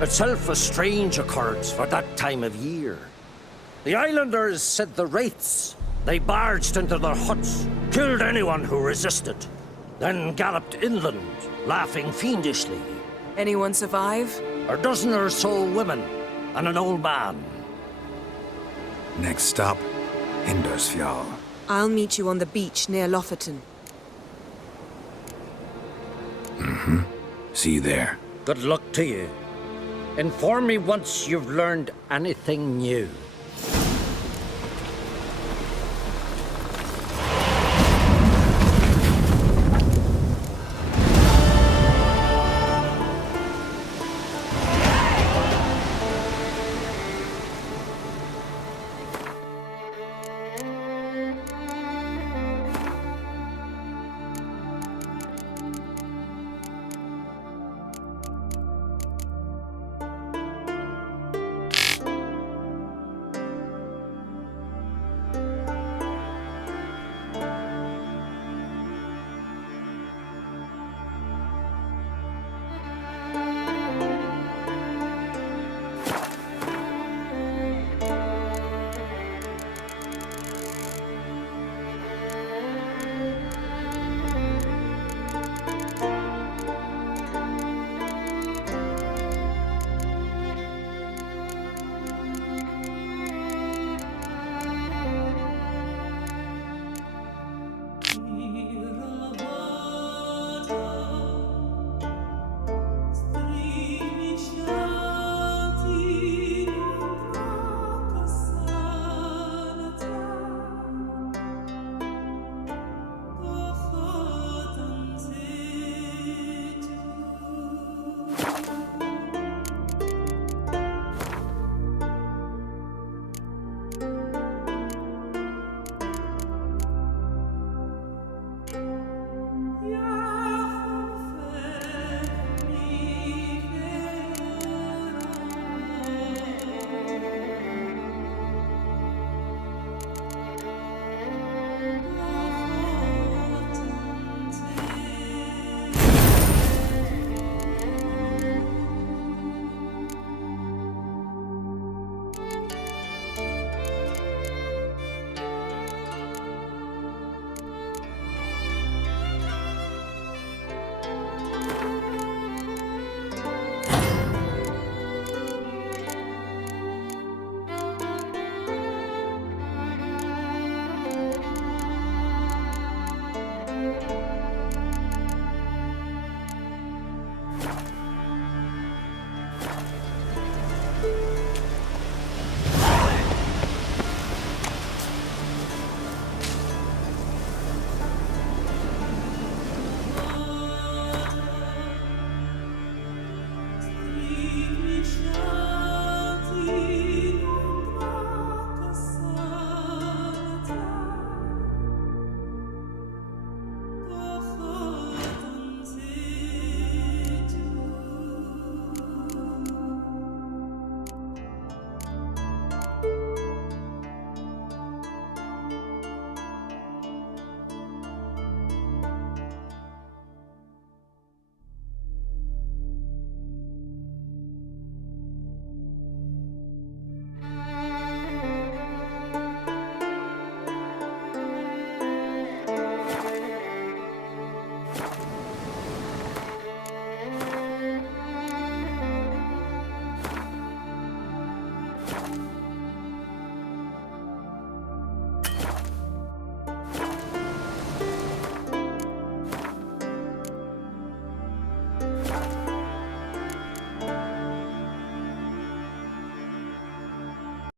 Itself a strange occurrence for that time of year. The islanders said the wraiths. They barged into their huts, killed anyone who resisted, then galloped inland, laughing fiendishly. Anyone survive? A dozen or so women and an old man. Next stop, Hindersfjall. I'll meet you on the beach near Lofoten. See you there. Good luck to you. Inform me once you've learned anything new.